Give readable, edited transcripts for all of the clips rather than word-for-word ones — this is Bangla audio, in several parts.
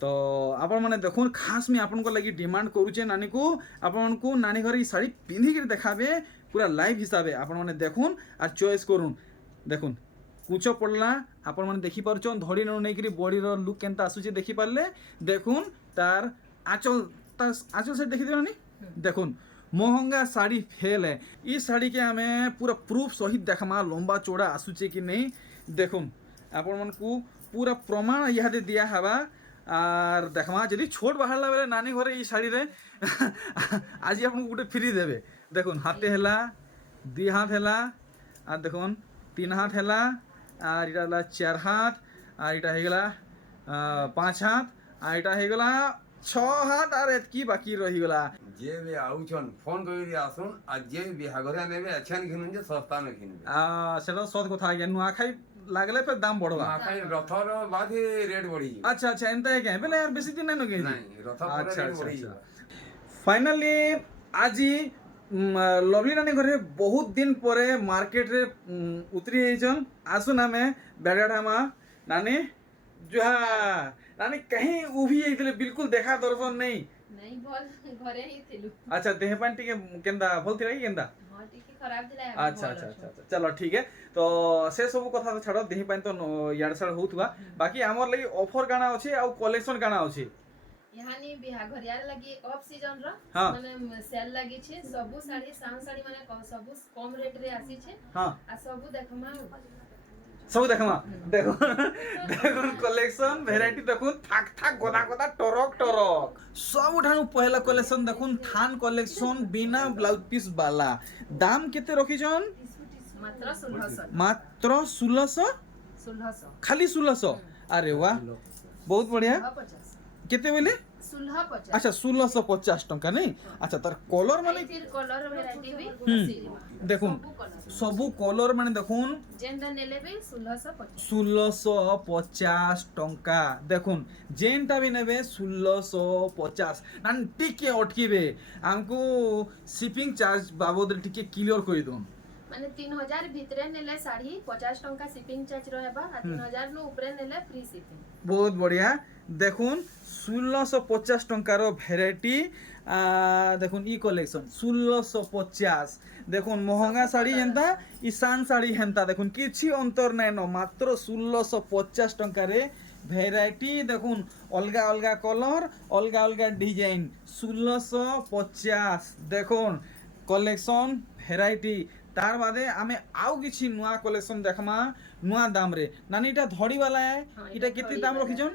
तो आपण मैंने देखुन खास मैं आपन को लगी डिमांड करूचे नानी को आपण को नानी घर शाड़ी पिंधिक देखाबे पूरा लाइव हिसाब आपण मैंने देखुन और चॉइस करुन देखुन कुछ पड़ला आपण मैंने देखी पारछन धड़ी नहीं बॉडी लुक केनता आसुचे देखी पारले देखुन तार आंचल से देखी देनी देखुन महंगा साड़ी फेल है इस साड़ी के हमें पूरा प्रूफ सहित देखमा लंबा चौड़ा आसुचे कि नहीं देखुन आपण मन को पूरा प्रमाण यहाँ दिया हवा और देखमा जदि छोट बाहरला बेले नानी घरे ई शाड़ी रे आज आपन गोटे फ्री देबे देखुन हाथे हेला दुई हाथ हेला और देखुन तीन हाथ हेला और इटा हला चार हाथ और इटा हे गला पाँच हाथ और इटा हे गला छह हाथ और एतकी बाकी रही गला जे भी आउछन फोन करी आसुन आ जे बिहाघरिया नेबे अच्छा नि किनुन जे सस्ता न किनबे सेटा सत कथा आज्ञा नुआ खाई लागले पे दाम बढ़वा आखाई रथर बाद ही रेट बढ़ी अच्छा अच्छा एंता है क्या बेले यार बेसी दिन नहीं नगे नहीं रथ पर अच्छा रेट अच्छा बढ़ी अच्छा फाइनली आज लवली नानी घरे बहुत दिन परे मार्केट रे उतरी आइछन आसुन हमें बेड़ामा नानी जुहा नानी कहीं उभी आइतले बिल्कुल देखा दर्शन नहीं भल घरे ही थिलु अच्छा देह पान टिके केंदा भल थिला कि केंदा हां टिके खराब थिला अच्छा अच्छा अच्छा अच्छा चलो ठीक है तो से सब कथा तो छाड़ देह पान तो याड साड होतबा बाकी हमर लगी ऑफर काना अछि आ कलेक्शन काना अछि यानी बिहा घरियार लगी ऑफ सीजन रो हाँ। माने सेल लगी छे सबु साड़ी साउंड साड़ी माने सबु कम रेट रे आसी छे हां आ सबु देखमा सब देखमा देखो देखो कलेक्शन वैरायटी देखो थाक थाक गोदा गोदा टरक टरक सब उठानु पहला कलेक्शन देखुन थान कलेक्शन बिना ब्लाउज पीस वाला दाम केते रखी जन मात्र 1600 मात्र 1600 खाली 1600 अरे वाह बहुत बढ़िया 50 केते बोले 1650 अच्छा 1650 टंका नहीं अच्छा तार कलर माने फिर कलर वैरायटी भी देखुन सबु कलर माने देखुन जेंडा नेले भी 1650 1650 टंका देखुन जेनटा भी नेबे 1650 नान टिके अटकीबे हमको शिपिंग चार्ज बाबद टिके क्लियर कर दोन माने 3000 भितरे नेले साड़ी 50 टंका शिपिंग चार्ज रहबा आ 3000 नु ऊपर नेले फ्री शिपिंग बहुत बढ़िया देखुन 1650 टंकार भेराइटी देखुन ई कलेक्शन 1650 देखुन महंगा साड़ी हेंता ईशान साड़ी हेंता देखुन किछि अंतर नै न मात्र 1650 टंकार भेराइटी देखुन अलगा अलगा कलर अलगा अलगा डिजाइन 1650 देखुन कलेक्शन भेराइटी तार बादे आमे आउ किछि नुआ कलेक्शन देखमा नुआ दाम रे नानी इटा धड़ी वाला है इटा केते दाम रखिजन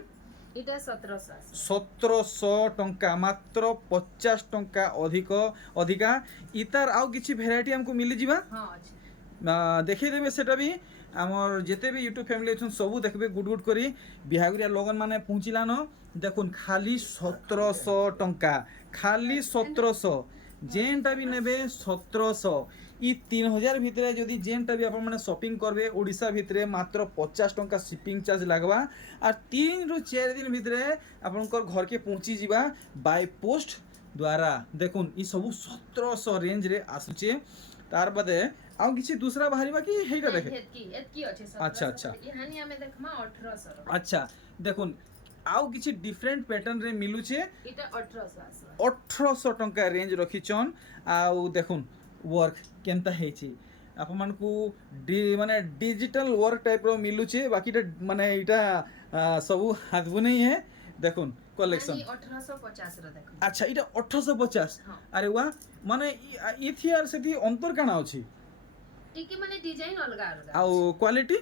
इटा 1700 1700 टंका मात्र 50 टंका अधिका इतार आउ किछि भेराइटी हमको मिली जिबा हां अच्छा देखै देबे सेटा भी हमर जेते भी यूट्यूब फैमिली छन सब देखबे गुड गुड करी बिहागुरिया लगन माने पहुंचिला न देखुन खाली 1700 टंका खाली 1700 जेनटा भी नेबे 1700 ई 3000 भितरे जदि जेनटा भी आपण माने शॉपिंग करबे ओडिसा भितरे मात्र 50 टंका शिपिंग चार्ज लागबा और 3 रु 4 दिन भितरे आपनकर घर के पहुंची जिबा बाय पोस्ट द्वारा देखुन ई सब 1700 रेंज रे आसुचे तार बादे आउ किछि दूसरा बाहरीबा कि हेटा देखे एतकी अछि 1700 अच्छा अच्छा यहानी हमें देखमा 1800 अच्छा देखुन आउ किछि डिफरेंट पैटर्न रे मिलुचे इटा 1800 आसबा 1800 टंका रेंज रखिछन आउ देखुन वर्क केनता हेछि आप मन को माने डिजिटल वर्क टाइप रो मिलुचे बाकी माने इटा सब हाथ बुनै है देखुन कलेक्शन 1850 रो देखो अच्छा इटा 1850 अरे वाह माने इथियार सेथि अंतर काना अछि टिके माने डिजाइन अलगा अलगा आउ क्वालिटी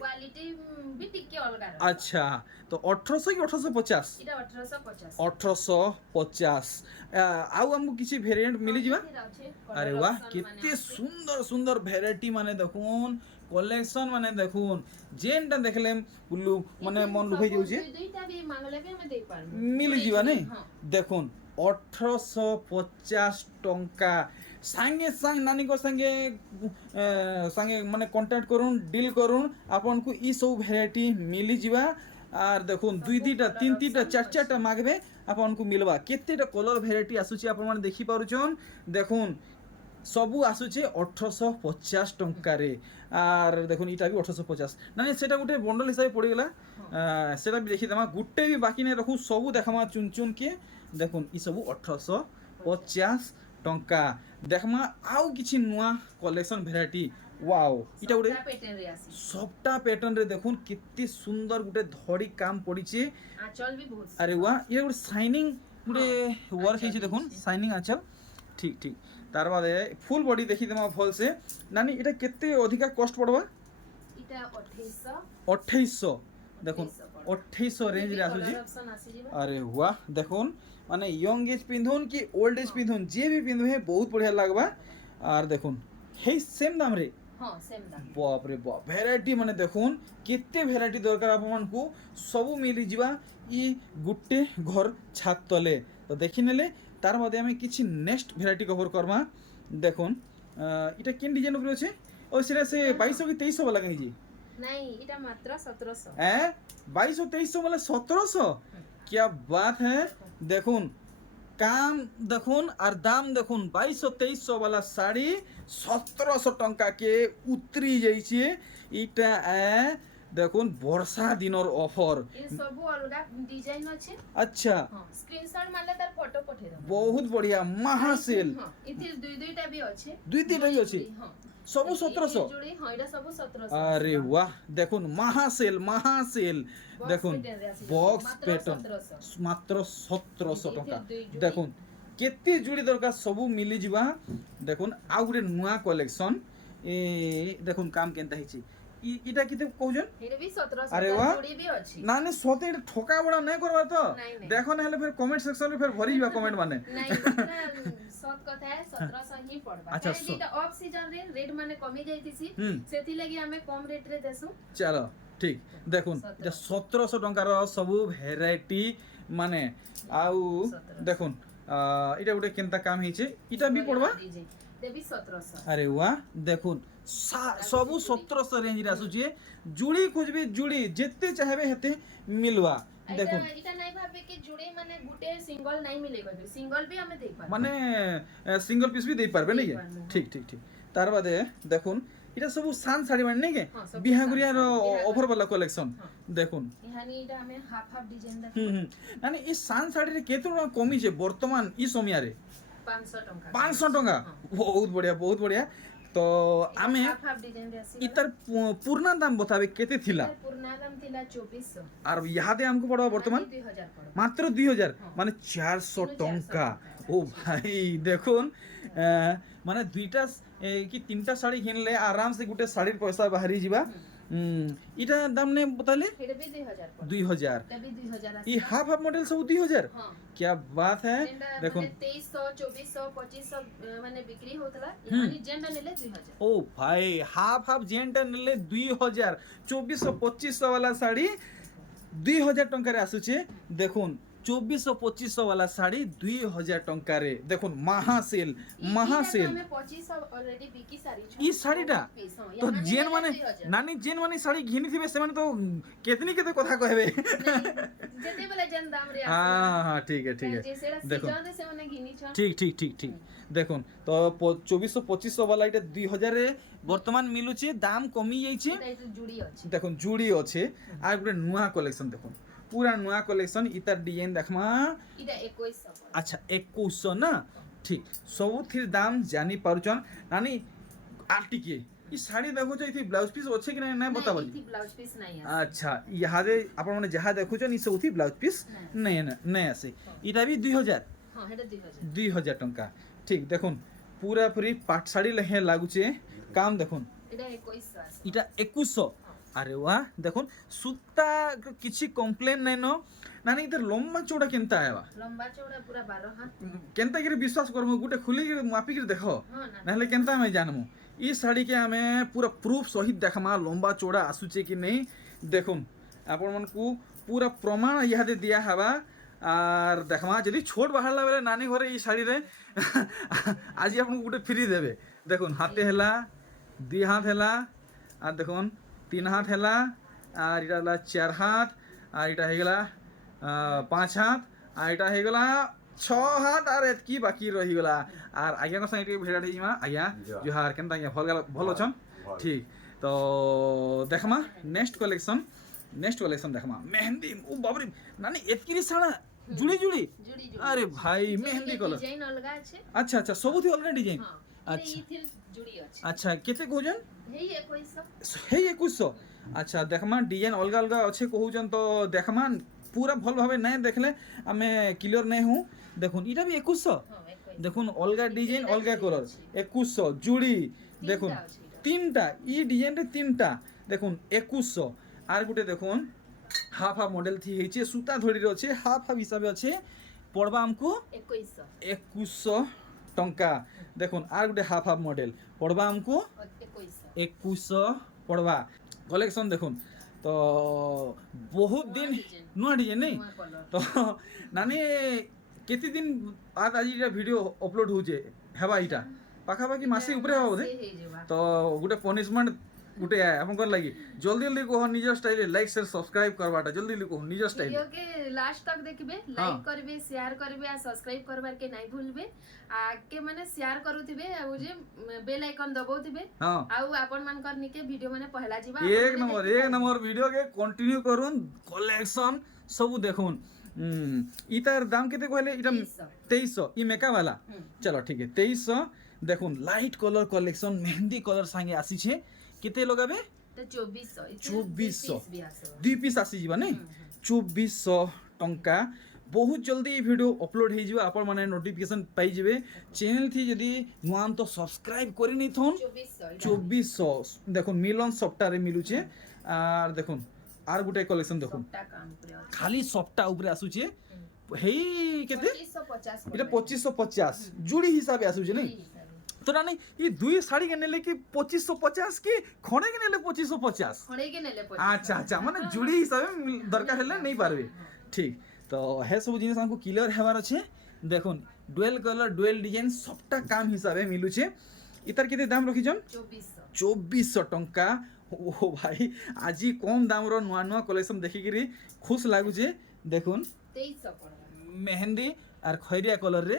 भी टिके अलगा अच्छा तो 1800 कि 1850 इटा 1850 1850 आउ हमको किसी वेरिएंट मिली जिबा अरे वाह कितने सुंदर सुंदर वेराइटी माने देखुन कलेक्शन माने देखुन जेनटा देखले बुल्लू माने मन लुभाई जाउ जे दुईटा भी मांगले भी हमें दे पार मिली जिबा नहीं देखुन 1850 टंका सांगे सांग नानी को संगे संगे माने कांटेक्ट करूँ डील करूँ आपन को ई सब वेराइटी मिली जिबा आर देखुन दुई दुईटा तीन तीनटा चार चारटा मागबे आपन को मिलबा केतेटा कलर वेराइटी आसुची आपन माने देखि पारुछन देखुन ସବୁ ଆସୁଛେ 1850 ଟଙ୍କାରେ আর দেখুন এটা বি 1850 না সেটা গোটে বন্ডল হিসাবে পড়িগলা সেটা বি দেখিদেমা গোটে বি বাকি নাই রখু সবু দেখামা চুন চুন কে দেখুন ই সবু 1850 টঙ্কা দেখমা আউ কিছু নূয়া কলেকশন ভ্যারাইটি ওয়াও এটা গোটে पैटर्न रे आसी সবটা প্যাটার্ন রে দেখুন কেতে সুন্দর গোটে ধড়ি কাম পড়িছে आंचल भी बहुत আরে ওয়া ইয়ে গোটে শাইনিং গোটে ওয়ার্ক হয়েছে দেখুন শাইনিং আঁচল ঠিক ঠিক তার বাদে ফুল বডি দেখি দেমা ভলসে নানি এটা কেতে অধিকা কষ্ট পড়বা इटा 2800 2800 দেখুন 2800 রেঞ্জ রে আসুଛି ऑप्शन आसी जीवा আরে ওয়া দেখুন মানে ইয়ং এজ পিন্ধুন কি ওল্ড এজ পিন্ধুন যে বি পিন্ধবে বহুত বঢ়িয়া লাগবা আর দেখুন হেই সেম দাম রে हां सेम दाम বাপ রে বাপ ভ্যারাইটি মানে দেখুন কেতে ভ্যারাইটি দরকার আপনার সবু মিলি যা ই গুটে ঘর ছাদ তলে তো দেখি নেলে তার বাদে আমি কিছু নেক্সট ভ্যারাইটি কভার করমা দেখুন এটা কেন ডিজাইন উপরে আছে ও সেটা সে 2200 কি 2300 वाला কেন জি नहीं इटा मात्र 1700 हैं 2200 2300 वाला 1700 क्या बात है দেখুন কাম দেখুন আর দাম দেখুন 2200 2300 वाला শাড়ি 1700 টঙ্কা কে উতরি যাইছে এটা দেখুন বর্ষা দিনর অফর ये सब अलगा डिजाइन আছে আচ্ছা हां स्क्रीनशॉट मारले तार फोटो पठे दम বহুত বঢ়িয়া মহাসেল हां इथि दुईटा भी আছে দুই তিনটা বি আছে हां সবু 1700 जोड़ी हां এটা सब 1700 আরে বাহ দেখুন মহাসেল মহাসেল দেখুন বক্স প্যাটার্ন মাত্র 1700 টঙ্কা দেখুন কেতে জুড়ি দরকার সবু মিলি যা দেখুন আউ গোটে নূয়া কলেকশন এ দেখুন কাম কেনতা হইছে এটা কিতে কହୁজন এটা भी 1700 আরে বাহ जोड़ी भी আছে না না সতে এটা ঠকা বড়া নাই করবার তো নাই, নাই। দেখো না হলে ফের কমেন্ট সেকশন রে ফের ভরি যা কমেন্ট মানে नहीं पूरा सत कथा है 1700 ही पड़बा अच्छा, काहे कि ऑफ सीजन रे रेट माने कमी जाईतिसी হুম सेथि लागि हमें कम रेट रे देसु চলো ঠিক দেখুন এটা 1700 টঙ্কার সবু ভ্যারাইটি মানে আউ 1700 দেখুন এটা গোটে কেনতা কাম হইছে এটা বি পড়বা দেবি 1700 আরে ওয়া দেখুন সবু 1700 রেঞ্জ রে আসুছে জুড়ি খুঁজবে জুড়ি যেতে চাইবে হেতে মিলবা দেখুন এটা নাই ভাবে कि जुड़े माने गुटे सिंगल नहीं मिलेगा सिंगल भी हमें देख पाबो মানে সিঙ্গল পিস বি দেই পারবে নাকি দেই পারবে। ঠিক ঠিক ঠিক তার বাদে দেখুন এটা সবু সান শাড়ি মানে নাকি হ্যাঁ, সবু বিহাগুরিয়ার সান শাড়ি, অফার वाला কলেকশন হ্যাঁ। দেখুন ইহানি এটা আমি হাফ হাফ ডিজাইন দেখ হুম মানে এই সান শাড়িরে কেতে টাকা কমিছে বর্তমান ই সময়ারে 500 টাকা 500 টাকা বহুত বঢ়িয়া তো আমি হাফ হাফ ডিজাইন রে আসি ইতার পুরনা দাম বতাবে কেতে থিলা পুরনা দাম থিলা 2400 আর ইহাদে আমকো পড়বা বর্তমান 2000 পড়ো মাত্র 2000 হ্যাঁ। মানে 400 টঙ্কা ও ভাই দেখুন মানে দুইটা কি তিনটা শাড়ি কিনলে আরামসে গোটে শাড়ির পয়সা বাহারি যাবা এটা দাম নে বতালে এটা भी 2000 পড়ো 2000 এটা भी 2000 ই আসি হাফ হাফ মডেল সব 2000 हां क्या बात है দেখুন দেখুন 2300 2400 2500 মানে বিক্রি হতলা ইহানি জেন্ডা নিলে 2000 ও ভাই হাফ হাফ জেনটা নিলে 2000 2400 2500 वाला শাড়ি 2000 টঙ্কারে আসুছে দেখুন 2400 2500 वाला শাড়ি 2000 টঙ্কারে দেখুন মহাসেল মহাসেল আমি 2500 অলরেডি বিকি সারি छु ই শাড়িটা তো জেন মানে নানি জেন মানে শাড়ি ঘিনিথিবে সেমানে তো কেতনি কেতে কথা কইবে যেতে বলে জেন দাম রে হ্যাঁ হ্যাঁ ঠিক আছে ঠিক আছে যে সেটা দেখুন সিজন রে সেমানে ঘিনি ছ ঠিক ঠিক ঠিক ঠিক দেখুন তো 2400 2500 वाला এটা 2000 রে বর্তমান মিলুছে দাম কমি যাইছে এটা একটু জুড়ি আছে দেখুন জুড়ি আছে আর গোটে নূয়া কলেকশন দেখুন পুরা নূয়া কলেকশন ইতার ডিজাইন দেখমা এটা 2100 আচ্ছা 2100 না ঠিক ସବୁଥିର দাম জানি পারুছন নানি আর টিকে ই শাড়ি দেখো যে ইথি ব্লাউজ পিস আছে কি না না বতা বলি এটি ব্লাউজ পিস নাই আছে আচ্ছা ইহাদে আপন মানে যাহা দেখুছন ই ସବୁଥି ব্লাউজ পিস নাই না নাই আছে ইটা বি 2000 হ্যাঁ এটা 2000 2000 টঙ্কা ঠিক দেখুন পুরা পুরি পাট শাড়ি লেহে লাগুছে কাম দেখুন এটা 2100 আছে এটা 2100 আরে ওয়া দেখুন সুতা কিছু কমপ্লেন নাই নো নানি ইধর লম্বা চৌড়া কেনতা আইবা লম্বা চৌড়া পুরা 12 হাত কেনতা করে বিশ্বাস করমু গুটে খুলি করে মাপি করে দেখো হ্যাঁ না নাহলে কেনতা আমি জানমু ই শাড়ি কে আমি পুরা প্রুফ সহিত দেখামা লম্বা চৌড়া আসুছে কি নেই দেখুন আপন মনকু পুরা প্রমাণ ইহাদে দিয়া হবা আর দেখমা যদি ছোট বাহারলা বেলে নানি ঘরে এই শাড়ি রে আজি আপনাকে গোটে ফ্রি দেবে দেখুন হাতে হেলা 2 হাত হেলা আর দেখুন 3 হাত হেলা আর এটা হলা 4 হাত আর এটা হয়ে গেলা 5 হাত আর এটা হয়ে গেলা छः हाथ आर एतकी बाकी रहीगला आर आज्ञा संगे टिके भेट हेजिमा आज्ञा जुहार। जुहार केनता आज्ञा भल अछन भल। ठीक तो देखमा नेक्स्ट कलेक्शन देखमा मेहंदी ओ बाबरे नानी एतकी साड़ा जुड़ी जुड़ी जुड़ी जुड़ी अरे भाई मेहंदी कलर डिजाइन अलगा আছে अच्छा अच्छा सबुथि अलगा डिजाइन हां अच्छा इथिर जुड़ी আছে अच्छा केते कहउजन हेई 2100 हे 2100 अच्छा देखमा डिजाइन अलगा अलगा अच्छे कहउजन तो देखमा पूरा भल भाबे नहीं देखले आमे क्लियर नहीं हूं देखुन इटा भी 2100 हां 2100 देखुन अलगा डिजाइन अलगा कलर 2100 जुड़ी देखुन तीनटा ई डिजाइन रे तीनटा देखुन 2100 आर गुटे देखुन हाफ हाफ मॉडल थी हेचे सूता धड़ी रे अच्छे हाफ हाफ हिसाब अच्छे पड़बा हमको 2100 2100 टंका देखुन are Gute half half model पड़बा हमको 2100 2100 पड़वा कलेक्शन देखुन तो बहुत नुआ दिन डिजाइन। नुआ डिजाइन नहीं नुआ कलर तो नानी केते दिन बाद आज इटा वीडियो अपलोड होचे हेबा इटा पाखापाखि मासे ऊपर हेबा बोधे हेई जेबा तो गोटे पनिशमेंट गोटे आपनकर लागि जल्दी जल्दी कह निज स्टाइल लाइक शेयर सब्सक्राइब करबाटा जल्दी जल्दी कह निज स्टाइल वीडियो के लास्ट तक देखिबे हाँ। लाइक करबे शेयर करबे आ सब्सक्राइब करबार के नहीं भूलबे आ के माने शेयर करूथिबे आ जे बेल आइकन दबाउथिबे हां आउ आपन मानकर निके वीडियो माने पहला जीवा एक नंबर वीडियो के कंटिन्यू करून कलेक्शन सब देखुन इतार दाम केते कहले इटा 2300 ई मेका वाला चलो ठीक है 2300 देखुन light colour collection mehndi colour संगे आसी छे केते लगाबे तो 2400 2400 भी आसबो दुई पीस आसी जीवा नहीं 2400 टंका बहुत जल्दी ये वीडियो अपलोड हो जाए आपण माने नोटिफिकेशन पाई जिवे चैनल थी यदि नुआम तो सब्सक्राइब करि नहीं थोन 2400 देखुन मिलन सप्ताह रे मिलुचे आर देखुन आर गुटे कलेक्शन देखुन सबटा काम करे अछि खाली सप्ताह ऊपर आसुचे हेई केते 2550 इटा 2550 जुड़ी हिसाब आसुचे नहीं तो ना नहीं ये दुई साड़ी के नेले कि 2550 की खणे के नेले 2550 खणे के नेले अच्छा अच्छा माने जुड़ी हिसाब दरकार हेले नहीं पारबे ठीक तो हे सब जिनिस हमको क्लियर हेबार अच्छे देखुन डुएल कलर डुएल डिजाइन सबटा काम हिसाबे मिलुचे इतार केते दाम रखिछन 2400 टंका ओ भाई आज कम दाम रो नुआ नुआ कलेक्शन देखि करी खुश लागुचे देखुन 2300 पड़बा मेहंदी आर खैरिया कलर रे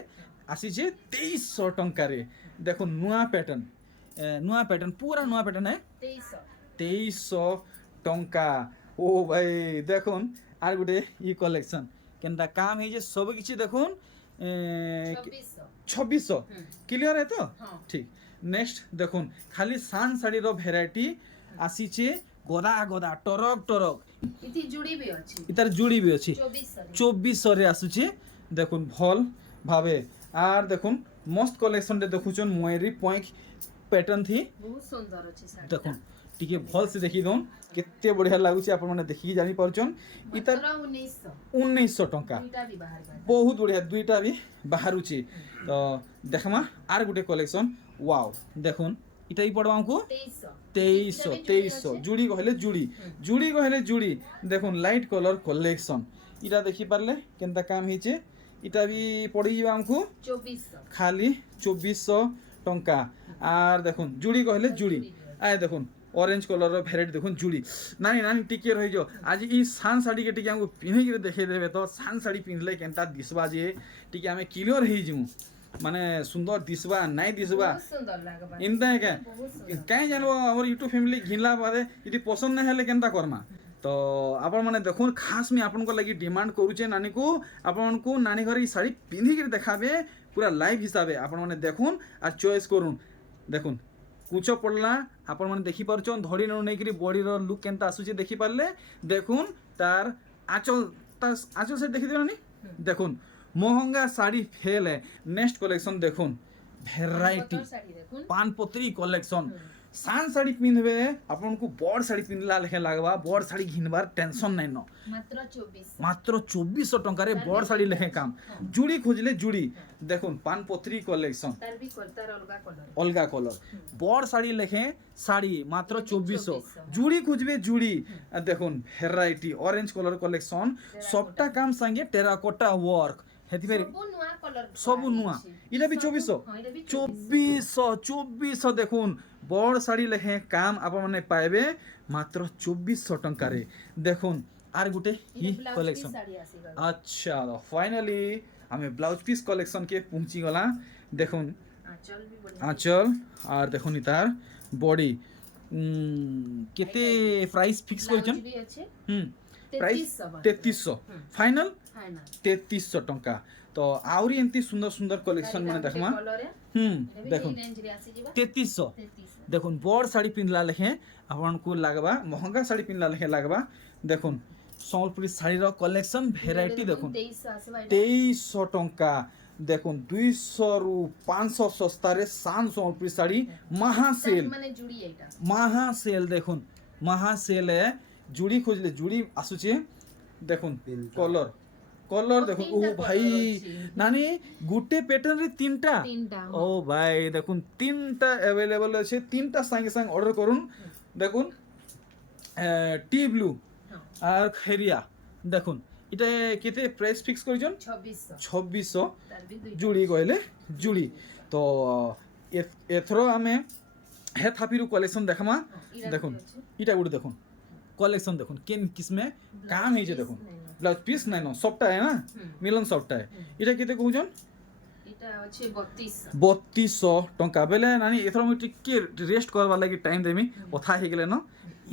आसीचे 2300 टंका रे देखो नुआ पैटर्न पूरा नुआ पैटर्न है 2300 टंका ओ भाई देखुन आर गुटे ई कलेक्शन केनता काम है जे सब किछि देखुन 2600 क्लियर है तो हाँ। ठीक नेक्स्ट देखुन खाली सान साड़ी रो भेराइटी आसीचे गदा गदा टरक टरक इथि जुड़ी भी अछि इतार जुड़ी भी अछि 2400 रे आसुचे देखुन भल भावे आर देखुन मस्त कलेक्शन रे देखुचन मोयरी पॉइंट पैटर्न थी बहुत सुंदर अछि साड़ी देखुन टिके भल से देखि दोन केते बढ़िया लागुचे आपण माने देखि जानि परचन इतार 1900 टंका दुईटा भी बाहर बा बहुत बढ़िया दुईटा भी बाहरुचे तो देखमा आर गुटे कलेक्शन वाओ देखुन इटा ही पड़वा हमको 2300 जुड़ी कहले जुड़ी कहले जुड़ी देखुन लाइट कलर कलेक्शन इटा देखि पारले केनता काम हिचे इटा भी पड़ी जीवा हमको 2400 खाली 2400 टंका आर देखुन जुड़ी कहले जुड़ी आए देखुन ऑरेंज कलर रो भेराइटी देखुन जुड़ी नानी नानी टिके रहि जो आज ई सान साड़ी के टिके हमको पिन्हि के देखे देबे तो सान साड़ी पिनले केनता दिसबा जे टिके हमें क्लियर हे जू माने सुंदर दिसबा नहीं दिसबा बहुत सुंदर लागबा इनता है क्या कहीं जानबो हमर यूट्यूब फैमिली घिनला बादे यदि पसंद नहीं हेले केनता करमा तो आपण माने देखुन खास में आपन को लगी डिमांड करूचे नानी को आपन को नानी घर ई साड़ी पिन्हि के देखाबे पूरा लाइव हिसाबे आपन माने देखुन और चॉइस करूँ देखुन कुछ पड़ला आपण माने देखि परछन धड़ी न नै करी बॉडी रो लुक केनता आसुचे देखि पारले देखुन तार आंचल से देखि देबो नी देखुन महंगा साड़ी फेल है नेक्स्ट कलेक्शन देखुन भेराइटी साड़ी देखुन पानपत्री कलेक्शन सान साड़ी पिंधबे आपन को बड़ साड़ी पिंधला लेखे लागबा बड़ साड़ी घिनबार टेंशन नै न मात्र 2400 टंका रे बड़ साड़ी लेखे काम जुड़ी खोजले जुड़ी देखुन पानपत्री कलेक्शन तार भी करतार अलगा कलर बड़ साड़ी लेखे साड़ी मात्र 2400 जुड़ी खोजबे जुड़ी देखुन भेराइटी ऑरेंज कलर कलेक्शन सबटा काम संगे टेराकोटा वर्क हेति सब नुआ इला भी 2400 देखुन बड़ साड़ी लेखे काम आप माने पाइबे मात्र 2400 टंका रे देखुन आर गुटे ही कलेक्शन अच्छा फाइनली আমি ব্লাউজ পিস কলেকশন কে পৌঁছি গলা দেখুন आंचल भी बढ़िया আঁচল আর দেখুন তার বডি কেতে প্রাইস ফিক্স করেছেন ब्लाउज भी अच्छे হুম প্রাইস 3300 ফাইনাল फाइनल 3300 टंका तो आउरी एंती सुंदर सुंदर कलेक्शन माने देखमा कलर है देखुन रेंज रे आसी जीवा 3300 3300 देखुन बड़ साड़ी पिनला लेखे आपन को लागबा महंगा साड़ी पिनला लेखे लागबा देखुन सम्बलपुरी शाड़ी रो कलेक्शन वेराइटी देखुन 2300 आसे भाई 2300 टंका देखुन 200 रु 500 सस्ता रे शान सम्बलपुरी शाड़ी महा सेल माने जुड़ी एटा महा सेल देखुन महा सेल है जुड़ी खोजले जुड़ी आसुचे देखुन कलर कलर देखुन ओ भाई नानी गुटे पैटर्न रे तीनटा तीनटा ओ भाई देखुन तीनटा अवेलेबल আছে তিনটা সঙ্গে সঙ্গে অর্ডার করুন দেখুন টি ব্লু আর খেরিয়া দেখুন এটা কেতে প্রাইস ফিক্স করেছেন 2600 2600 তার भी দুই জুড়ি কইলে জুড়ি তো এথর আমি হে থাপিরু কালেকশন দেখামা দেখুন এটা গুলো দেখুন কালেকশন দেখুন কেন কিসমে কাম হইছে দেখুন ব্লাউজ পিস নাই না সবটা है ना মিলন সবটা এটা কেতে কହୁছন এটা আছে 3200 3200 টঙ্কা বেলে নানি এথর আমি টিকে রেস্ট করবার লাগি টাইম দেমি কথা হয়ে গেলে না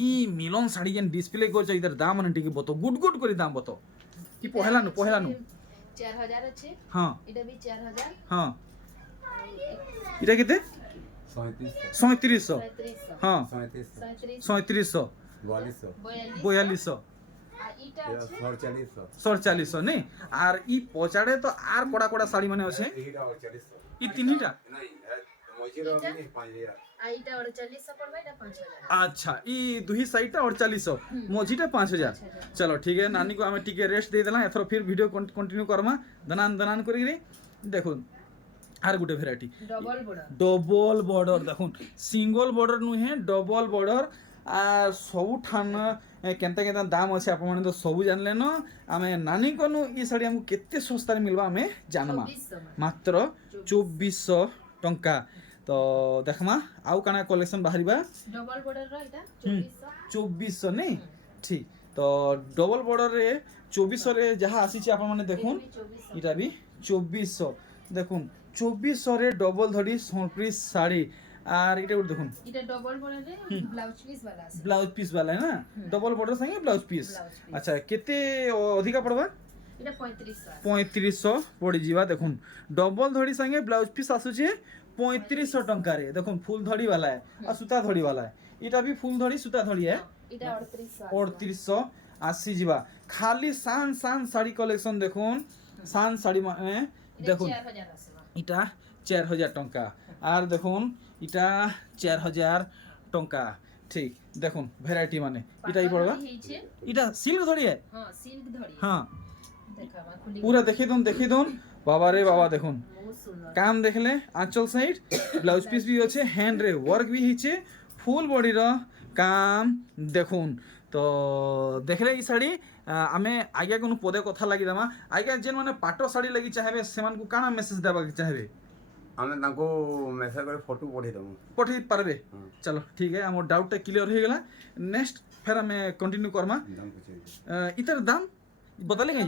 ই মিলন শাড়ি যেন ডিসপ্লে করছে ইদার দাম মানে টিকে বতো গুড গুড করে দাম বতো কি পহেলা নু 4000 আছে হ্যাঁ এটা भी 4000 হ্যাঁ এটা কেতে 3700 3700 3300 হ্যাঁ 3700 3700 4200 4200 আর এটা আছে 4700 4700 নেই আর ই পচাড়ে তো আর কড়া কড়া শাড়ি মানে আছে এইটা 4800 ই তিনটা নাই মজিরো আমি 5000 আর এটা 4800 পড়বে এটা 5000 अच्छा ई दुही साइडटा 4800 मोजीटा 5000 चलो ठीक है नानी को हमें टिके रेस्ट दे देला एथरो फिर वीडियो कंटिन्यू करमा दनान दनान करी देखो আর গুটে ভ্যারাইটি ডবল বর্ডর দেখুন সিঙ্গল বর্ডর নুহে ডবল বর্ডর আর সবু ঠান কেনতা কেনতা দাম আছে আপন মানে তো সবু জানলে ন আমি নানি কোনু ই শাড়ি আমু কেতে সস্তারে মিলবা আমি জানমা মাত্র 2400 টঙ্কা তো দেখমা আউ কানা কলেকশন বাহারিবা ডবল বর্ডার র এটা 2400 নেই ঠিক তো ডবল বর্ডর রে 2400 রে যাহা আসিছে আপন মানে দেখুন এটা বি 2400 দেখুন 2400 রে ডবল ধড়ি সম্বলপুরি শাড়ি আর এটা দেখুন এটা ডবল বর্ডার রে ব্লাউজ পিস वाला আছে ব্লাউজ পিস वाला है ना डबल बॉर्डर संगे ब्लाउज पीस अच्छा केते अधिका पड़बा এটা 3500 3500 पड़ी जीवा देखुन डबल धड़ी संगे ब्लाउज पीस आसुचे 3500 टंका रे देखुन फुल धड़ी वाला है और सूता धड़ी वाला है इटा भी फुल धड़ी सूता धड़ी है এটা 3800 आसी जीवा खाली शान शान साड़ी कलेक्शन देखुन शान साड़ी माने देखुन 4000 আছে इटा 4000 टंका আর দেখুন এটা 4000 टंका ठीक দেখুন ভ্যারাইটি মানে এটাই পড়বা এটা সিল্ক ধড়ি है हां सिल्क धड़ी हां দেখাবা খুলি पूरा দেখি দন বাবা রে বাবা দেখুন বহুত সুন্দর কাম দেখলে আঁচল সাইড ব্লাউজ পিস भी আছে হ্যান্ড রে ওয়ার্ক भी হিছে ফুল বডি র কাম দেখুন তো দেখলে এই শাড়ি আমি আগে কোনো পদে কথা লাগি দেমা আগে যেন মানে পাট শাড়ি লাগি চাহেবে সেমানকু কানা মেসেজ দেবা চাহেবে আমি তাকে মেসেজ করে ফটো পঠাই দেবো पठे पारबे चलो ठीक है हमर डाउट क्लियर हो गला नेक्स्ट फिर हमें कंटिन्यू करमा দাম কিছু इतर दाम बदलेंगे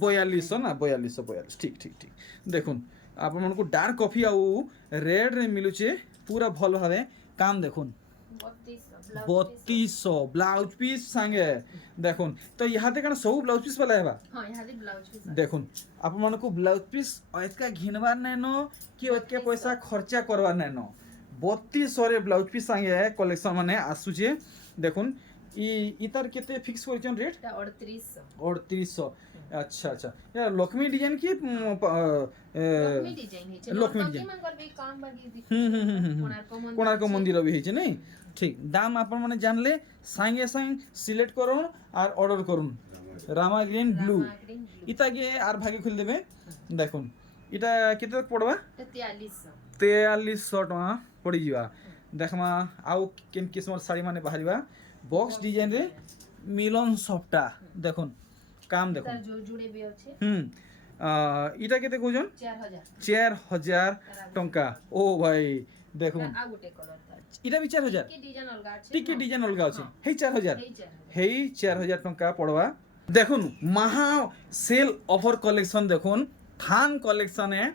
4200 ना 4200 ठीक ठीक ठीक देखुन आपण को डार्क कॉफी आउ रेड रे मिलुचे पूरा भल भावे काम देखुन 3200 ब्लाउज पीस संगे देखुन तो यहाँ ते कण सब ब्लाउज पीस वाला है हां यहाँ दे ब्लाउज पीस देखुन आप मन को ब्लाउज पीस एतका घिनबार नैनो कि एतके पैसा खर्चा करवार नैनो 3200 रे ब्लाउज पीस संगे कलेक्शन माने आसुचे देखुन इ इतर केते फिक्स करिचन रेट এটা 3800 3800 अच्छा अच्छा या लक्ष्मी डिजाइन की লক্ষ্মী ডিজাইন হইছে লক্ষ্মী লক্ষ্মী ডিজাইন। মাঙ্গর বি কাম বাকি कोणार्क मंदिर भी है नहीं ठीक दाम अपन माने जानले संगे संग सिलेक्ट करूँ और ऑर्डर करूँ रामा ग्रीन ब्लू इता के आर भागे खुल देबे देखुन इटा केते तक पड़बा 4300 4300 टका पड़ी जीवा देखमा आउ केन किस्मर साड़ी माने बाहरिबा बॉक्स डिजाइन रे मिलन सफ्टा देखुन काम देखुन তার জুড়ে বি আছে इटा केते कोजन 4000 टंका ओ भाई देखुन आ गोटे कलर था इटा भी 4000 কি ডিজাইন অলগা আছে টিকে ডিজাইন অলগা আছে হেই 4000 এই 4000 হেই 4000 टंका पड़वा देखुन महा सेल ऑफर कलेक्शन देखुन थान कलेक्शन है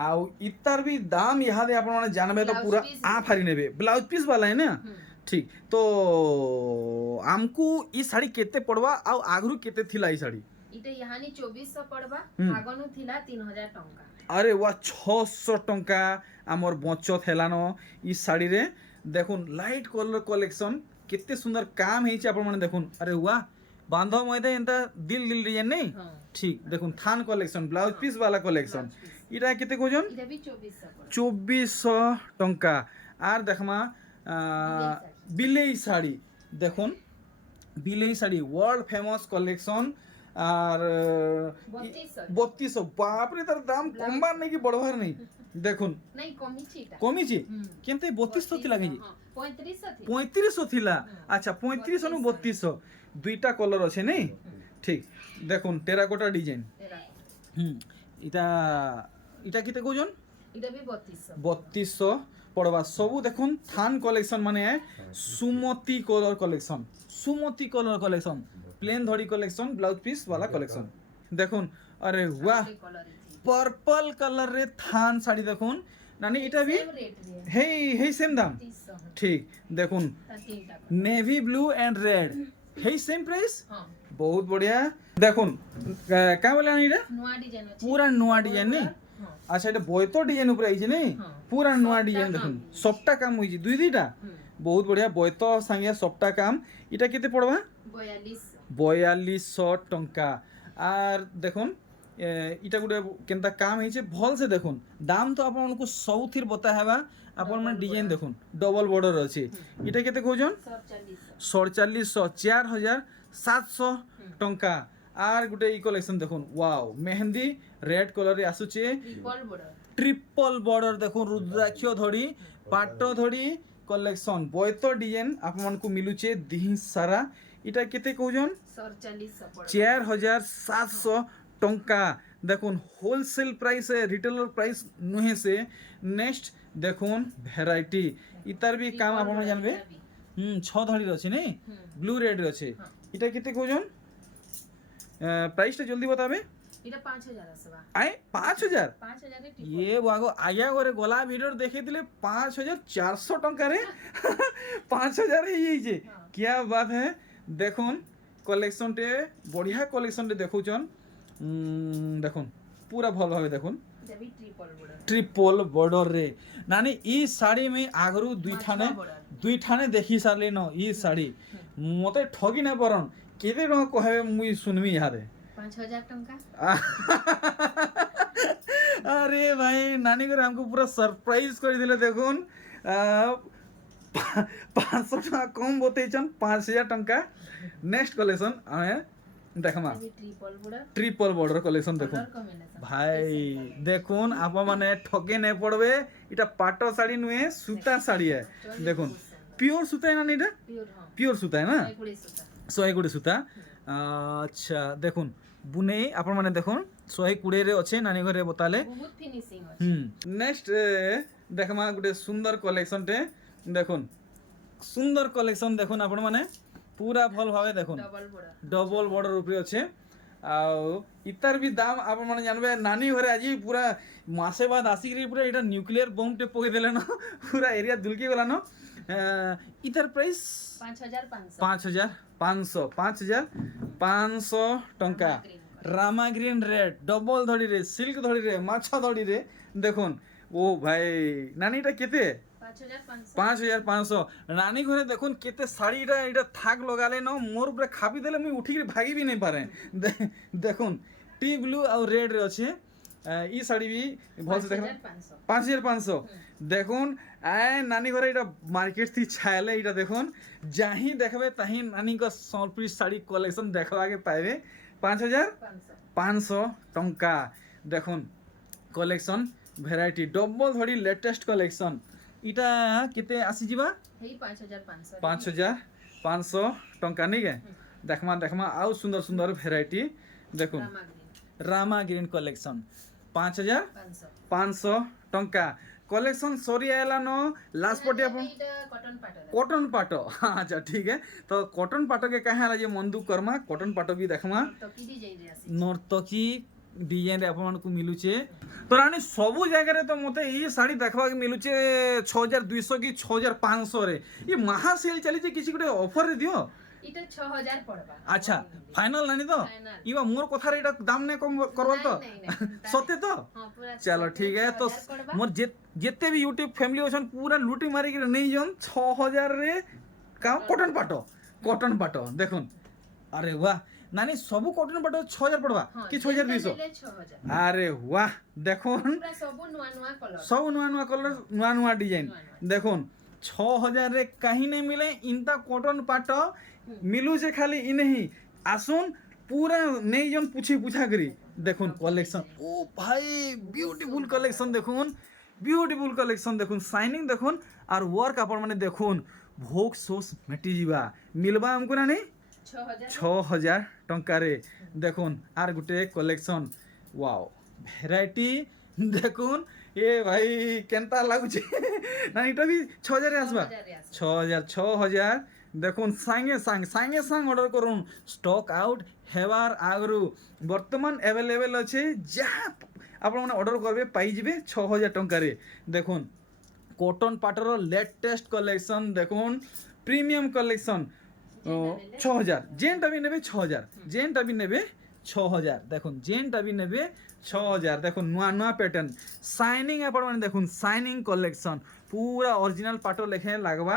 आउ इतर भी दाम यहाँ दे आपण माने जानबे तो Blouse पूरा piece आ फारी नेबे ब्लाउज पीस वाला है ना ठीक तो आमको ई साड़ी केते पड़वा आउ आगरू केते थिला ई साड़ी इटे यहानी 2400 पड़बा आगनु थिला 3000 टंका अरे वाह 600 टंका आमर बचत हेलान ई साड़ी रे देखुन लाइट कलर कलेक्शन केते सुंदर काम हेछि आपण माने देखुन अरे वाह बांधव मयदे एंता दिल दिल डिजाइन नहीं हां ठीक देखुन थान कलेक्शन ब्लाउज पीस वाला कलेक्शन इटा केते कोजन इटे भी 2400 पड़बा 2400 टंका आर देखमा बिलेई शाड़ी देखुन बिलेई शाड़ी वर्ल्ड फेमस कलेक्शन আর 3200 বাপ রে তার দাম কমবার নাকি বড়বার নেই দেখুন नहीं कमिछि इटा কমিছে কিন্তু 3200 থিলা কি 3500 थी 3500 থিলা আচ্ছা 3500 নু 3200 দুইটা কলর আছে নেই ঠিক দেখুন টেরাকোটা ডিজাইন तेरा এটা এটা কিতে কোজন इटा भी 3200 3200 পড়বা সবু দেখুন থান কলেকশন মানে সুমতি কলর কলেকশন সুমতি কলর কলেকশন প্লেন ধড়ি কলেকশন ব্লাউজ পিস वाला কলেকশন দেখুন আরে বাহ कलर थी पर्पल कलर रे थान শাড়ি দেখুন নানি এটা भी सेम रेट रे হেই হেই সেম দাম 300 ঠিক দেখুন तीनटा navy blue and red hey same price हां बहुत बढ़िया দেখুন কা বলে আনি এটা नुआ डिजाइन अछि पूरा नुआ डिजाइन नहीं हां আচ্ছা এটা বয়তো ডিজাইন উপরে আইছে নেই হ্যাঁ। পুরা নুয়া সবটা ডিজাইন কাম দেখুন হইছে। সবটা কাম হইছে দুই দুইটা বহুত বড়িয়া বয়তো সাঙ্গে সবটা কাম এটা কেতে পড়বা 4200 4200 টঙ্কা আর দেখুন এটা গোটে কেনতা কাম হইছে ভাল সে দেখুন দাম তো আপনাকে সৌথির বতা হেবা আপন মানে ডিজাইন দেখুন ডবল বর্ডর আছে এটা কেতে কইজন 4700 4700 টঙ্কা আর গোটে ই কালেকশন দেখুন ওয়াও মেহেন্দি রেড কলর আসুছে ट्रिपल बॉर्डर ट्रिपल बॉर्डर देखो रुद्राक्ष धड़ी पाट धड़ी कलेक्शन बयत डिजाइन आपको मिलुचे दिही सारा इटा केते कहजन 4700 पड़बा 4700 टंका देखुन होलसेल प्राइस है रिटेलर प्राइस नुहे से नेक्स्ट देखुन भेराइटी इतार भी काम आप जानबे 6 धड़ी अछि नहीं ब्लू रेड अछि इटा केते कहजन प्राइस टा जल्दी बताबे इटा 5000 आसबा आए 5000 5000 रे ये बागो आया गोरे गोला वीडियो देखी दिले 5400 टंका रे 5000 ही जे क्या बात है देखुन कलेक्शन टे बढ़िया कलेक्शन टे देखुचन देखुन पूरा भल भावे देखुन इटा भी ट्रिपल बॉर्डर ट्रिपल बॉर्डर रे नानी ई साड़ी में आगरू दुई ठाने देखी सारले न ई साड़ी मते ठगी ना परन केते न कहबे मुई सुनमी यारे 5000 टंका अरे भाई नानी को हमको पूरा सरप्राइज कर दिले देखुन 500 टका कम बतेचन 5000 टंका नेक्स्ट कलेक्शन हमें देखमा अभी ट्रिपल बॉर्डर कलेक्शन देखुन कलर कॉम्बिनेशन भाई देखुन आप माने ठगे नहीं पड़बे इटा पाटो साड़ी नुए सूता साड़ी है देखुन प्योर सूता है ना इटा प्योर हां प्योर सूता है ना 120 120 सूता अच्छा देखुन बुने आपण माने देखुन 120 रे अच्छे नानी घरे बताले बहुत फिनिशिंग अछि नेक्स्ट देखमा गुटे सुंदर कलेक्शन टे देखुन सुंदर कलेक्शन देखुन आपण माने पूरा भल भावे देखुन डबल बॉर्डर ऊपर अच्छे आउ इतार भी दाम आप माने जानबे नानी घरे आज पूरा मासे बाद आसिक पूरा इटा न्यूक्लियर बम टे पके देले न पूरा एरिया दुलकी गला न इतार प्राइस 5500 टंका रामा ग्रीन रेड डबल धड़ी रे सिल्क धड़ी रे माछा धड़ी रे देखुन ओ भाई नानी इटा केते 5500 नानी घरे देखुन केते शाड़ीटा इटा थाक लगाले न मोर ऊपर खापी देले मुई उठी भागी भी नहीं पारे देखुन टी ब्लू और रेड रे अच्छे ई साड़ी भी भल से देखो 5500 देखुन आए नानी घरे इटा मार्केट थी छायले इटा देखुन जाही देखबे ताही नानी को समर्पित साड़ी कलेक्शन देखवा के पाइबे 5500 टंका देखुन कलेक्शन भेराइटी डबल धड़ी लेटेस्ट कलेक्शन इटा केते आसी जीवा हेई 5500 5500 टंका नहीं के देखमा आउ सुंदर सुंदर भेराइटी देखुन रामा ग्रीन कलेक्शन 5500 टंका कलेक्शन सॉरी आयला न लास्ट पटे अपन इटा कॉटन पाटो अच्छा ठीक है तो कॉटन पाटो के कहे जे मंदू कर्मा कॉटन पाटो भी देखमा तो की डिजाइन रे आसी नर्तकी डिजाइन रे आपन को मिलुचे तो रानी सबु जगह रे तो मते ई साड़ी देखबा के मिलुचे 6200 की 6500 रे ये महा सेल चली जे किसी गुटे ऑफर रे दियो इटा 6000 पड़बा अच्छा फाइनल नानी तो Final। इवा मोर कथा रे एटा दाम ने कम करबल तो नहीं, सत्य तो हां पूरा चलो ठीक है तो 6000 पड़बा। मोर जिते भी यूट्यूब फैमिली अछन पूरा लूटी मारी के नहीं जन 6000 रे का कॉटन पाटो देखुन अरे वाह नानी सबु कॉटन पाटो 6000 पड़बा हाँ, कि जेनटा 6200 नेले 6000 अरे वाह देखुन पूरा सब नुआ नुआ कलर सब नुआ नुआ कलर नुआ नुआ डिजाइन नुआ देखुन 6000 रे कहीं नहीं मिले इनता कॉटन पाटो मिलू जे खाली इ नहीं आसुन पूरा नहीं जन पूछा करी देखुन कलेक्शन ओ भाई ब्यूटीफुल कलेक्शन देखुन ब्यूटीफुल कलेक्शन देखुन शाइनिंग देखुन और वर्क अपन माने देखुन भोग सोस मेटी जीवा मिलबा हमको ना नहीं 6000 टंका रे देखुन are Gute collection wow variety देखुन ए भाई केनता लागुचे ना इटा भी 6000 रे आसबा 6000 देखुन सांगे सांग ऑर्डर करूँ स्टॉक आउट हेबार आगरू वर्तमान अवेलेबल अच्छे जहाँ आपण मैंने ऑर्डर करबे पाई जिबे 6000 टंका रे देखुन कॉटन पाटर लेटेस्ट कलेक्शन देखुन प्रीमियम कलेक्शन 6000 जेनटा भी नेबे 6000 जेनटा भी नेबे 6000 देखुन जेनटा भी नेबे 6000 देखुन नुआ नुआ पैटर्न शाइनिंग आपण मैंने देखुन शाइनिंग कलेक्शन पूरा ओरिजिनल पाटो लेखे लागबा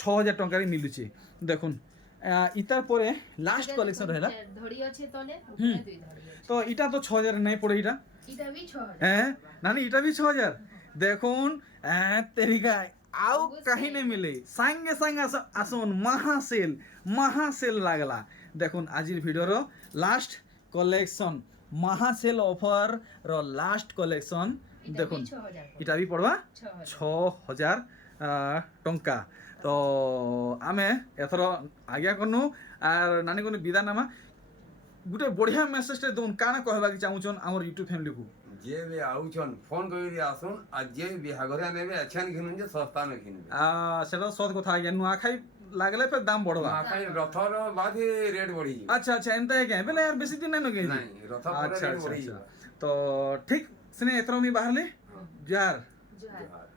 6000 टंका रे मिलुची देखुन इतार परे लास्ट कलेक्शन रहला धड़ी अछि तले दुई धड़ी अछि तो इटा तो 6000 नहीं पड़े इटा इटा भी 6000 हैं नानी इटा भी 6000 देखुन तेरिका आउ कहीं नहीं मिले संगे संग आसुन महासेल लागला देखुन आजिर वीडियो रो लास्ट कलेक्शन महासेल ऑफर रो लास्ट कलेक्शन देखुन इटा भी पड़वा 6000 टंका तो आमे एथर आज्ञा करनु आर नानी को विदा नामा गुटे बढ़िया मेसेज टे दोन काना कहबा के चाहूछन हमर यूट्यूब फैमिली को जे भी आउछन फोन करी आसुन आ जे बिहाघरिया नेबे अच्छन घिनुन जे सस्ता में घिनबे सेटा सत कथा आज्ञा नुआ खाई लागले पे दाम बढ़वा आखाई रथर बाद ही रेट बढ़ी अच्छा एंता है क्या बेले यार बेसी दिन नहीं न नहीं रथ पर रेट बढ़ी तो ठीक सिने एथरो मी बाहर ले जार जोहार